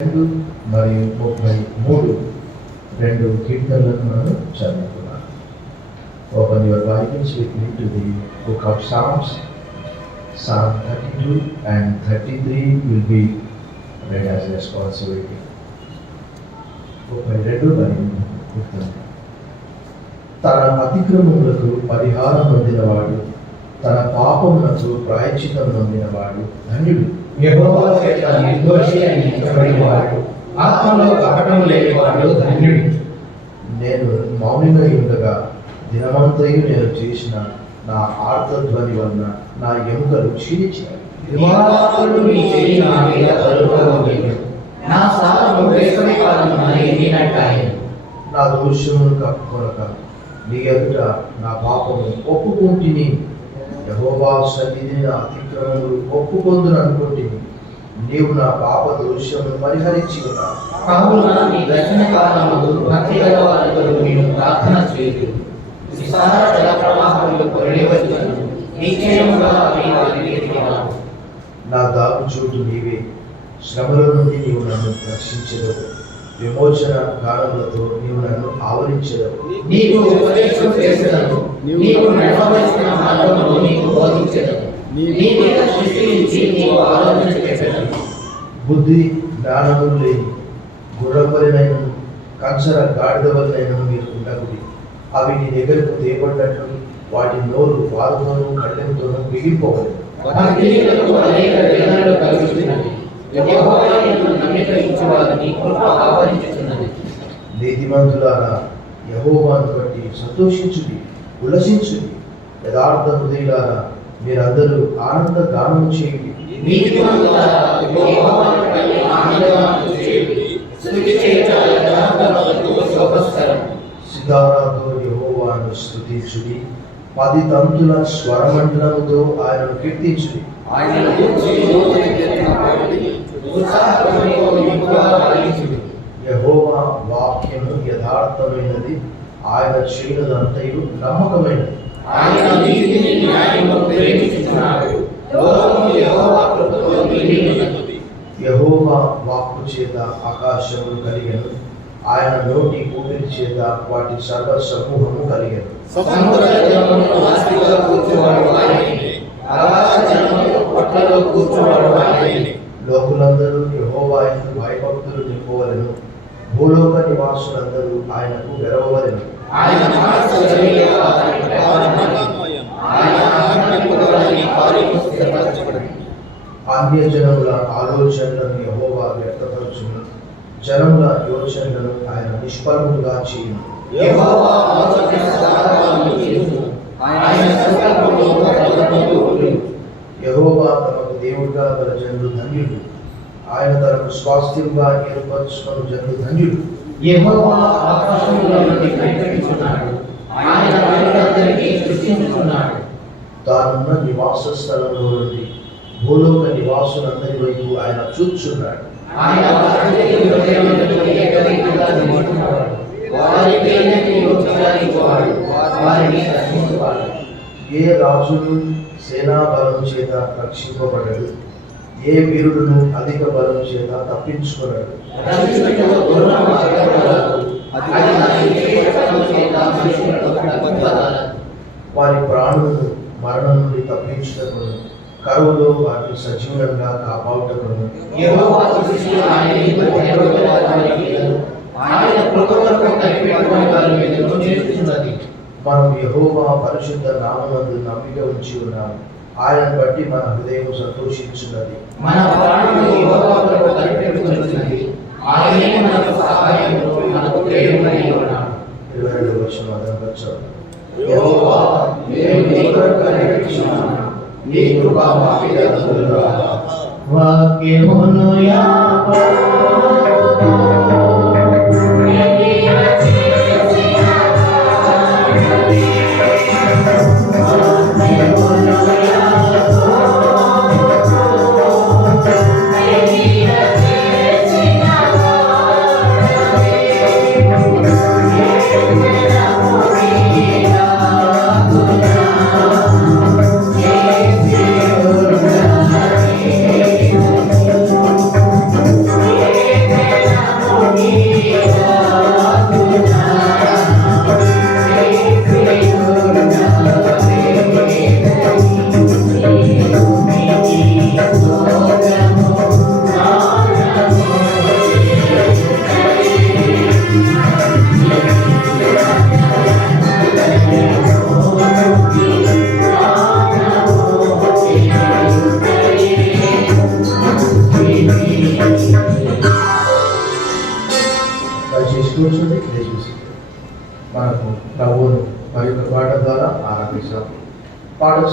2 మరియు 33 రెండు కీర్తనలను మనం చదువుకున్నాం. Open your Bibles with me to the book of Psalms. Psalm 32 and 33 will be read as responsibility. 32 మరియు 33. తన అతిక్రమములకు పరిహారం పొందినవాడు, తన పాపములకు ప్రాయశ్చిత్తం పొందినవాడు ధన్యుడు. యెహోవా చేత నిర్దోషి అని ఎంచబడినవాడు, ఆత్మలో కపటం లేనివాడు ధన్యుడు. నేను మౌనిమై ఉండగా దినమంతయు నేను చేసిన నా ఆర్తధ్వని వలన నా ఎముకలు క్షీణించాయి. దివారాత్రులు నీ చెయ్యి నా మీద తలుపుకోలేదు, నా సారము వేసవి కాలమున ఎండినట్టాయెను. నా దోషమును కప్పుకొనక నీ ఎదుట నా పాపము ఒప్పుకొంటిని. యెహోవా సన్నిధిని నా అతిక్రమములు ఒప్పుకొందును అనుకొంటిని. నీవు నా పాప దోషమును పరిహరించి ఉన్నావు. కావున నీ దర్శన కాలములు భక్తి గల వారితో నేను ప్రార్థన చేయదు. విస్తార జల ప్రవాహములు పొరలివచ్చును, నిశ్చయముగా అవి వారి మీదికి రావు. నా దాగు చోటు నీవే, శ్రమల నుండి నీవు నన్ను రక్షించెదవు. విమోచన గానములతో నీవు నన్ను ఆవరించెదవు. నీకు ఉపదేశం చేసేదను, నీవు నడవవలసిన మార్గమును నీకు బోధించెదను. నీ మీద దృష్టి నుంచి నీవు ఆలోచన చేసేదను. బుద్ధి జ్ఞానములు లేని గుర్రపరినైనను కంచర గాడిదవలనైనను మీరు ఉండకుడి. అవి నీ దగ్గరకు తేబడినట్లు వాటి నోరు వారుతోనూ కళ్ళెంతోనూ మిగిలిపోవాలి. వారి గిరిలకు అనేక వేదనలు కలుగుతున్నవి. యెహోవా యందు నమ్మిక ఉంచువారిని కృప ఆవరించుచున్నది. నీతిమంతులారా, యెహోవాను బట్టి సంతోషించుడి, ఉల్లసించుడి. యథార్థ హృదయులారా, మీరందరూ ఆనంద గానం చేయుడి. నీతిమంతులారా, యెహోవాను బట్టి ఆనందగానము చేయుడి. స్తుతి చేయుట యథార్థములకు శోభస్కరం. సితారాతో యెహోవాను స్తుతించుడి. 10 తంతుల స్వరమండలముతో ఆయనను కీర్తించుడి. ఆయనను గూర్చి నూతన కీర్తన పాడుడి, ఉత్సాహధ్వనితో ఇంపుగా వాయించుడి. యెహోవా వాక్యము యథార్థమైనది, ఆయన చేయనదంతయు నమ్మకమైనది. ఆయన నీతిని న్యాయమును ప్రేమించుచున్నాడు. లోకము యెహోవా కృపతో నిండి ఉన్నది. యెహోవా వాక్కు చేత ఆకాశములు కలిగెను, ఆయన నోటి ఊపిరి చేత వాటి సర్వ సమూహము కలిగెను. సముద్ర జలమును ఆస్తిగా కూర్చువాడు ఆయనే, ఆకాశ జలమును పొట్లలో కూర్చువాడు ఆయనే. లోకులందరూ యెహోవా యందు భయభక్తులు నింపవలెను, భూలోక నివాసులందరూ ఆయనకు గెలవవలెను. ఆయన మనస్సు గలిగే వారిని ప్రధానమని, ఆయన ఆజ్ఞాపింపగలని కార్యము సిద్ధపరచబడును. అన్యజనముల ఆలోచనలను యెహోవా వ్యక్తపరచును, జనముల యోచనలను ఆయన నిష్ఫలముగా చేయును. యెహోవా ఆలోచన సదాకాలము తెలుసును, ఆయన సంకల్పము తరతరములకు ఉండును. యెహోవా తమకు దేవుడుగా గల జనులు ధన్యుడు, ఆయన తనకు స్వాస్థ్యంగా ఏర్పరచుకున్న జనులు ధన్యుడు. యెహోవా ఆకాశముల నుండి కనిపెట్టుచున్నాడు, ఆయన మనుషులందరినీ సృష్టించుచున్నాడు. తానున్న నివాస స్థలంలో నుండి భూలోక నివాసులందరి వైపు ఆయన చూచున్నాడు. ఆయన వారందరి హృదయములను ఏకరీతిగా నిలుపుచున్నాడు. వారి పేరుని ఉచ్చరించువాడు, వారిని రక్షించువాడు. ఏ రాజును సేనా బలం చేత రక్షింపబడడు, ఏ వీరుడును అధిక బలం చేత తప్పించుకున్నాడు. రక్షించుటకు గుర్రము అడ్డపడదు, అది దాని విశేషతము చేత మనుషులను తప్పింపగలదు. వారి ప్రాణులను మరణం నుండి తప్పించుటకును, కరువులో వారిని సజీవంగా కాపాడుటకును యెహోవా దృష్టి ఆయన మీద భయభక్తుల వారి మీదను, ఆయన కృప కొరకు కనిపెట్టుకుని వారి మీదను నిలుచుచున్నది. మనం యెహోవా పరిశుద్ధ నామమందు నమ్మిక ఉంచి ఉన్నాము, ఆయనను బట్టి మన హృదయం సంతోషించున్నది. మన ప్రాణము యెహోవా కొరకు కనిపెట్టుకున్నది, ఆయనే మనకు సహాయమును మనకు కేడమునై ఉన్నాడు. 22వ వచనం అదనపరచాలి. యెహోవా, మేము నీ కొరకు కనిపెట్టుచున్నాము, నీ కృప మా మీద దొరుకుగాక. వాక్యమును కూర్చొని చూసి మనకు ప్రభువును మరి ఒక పాట ద్వారా ఆరాధిస్తాం. పాట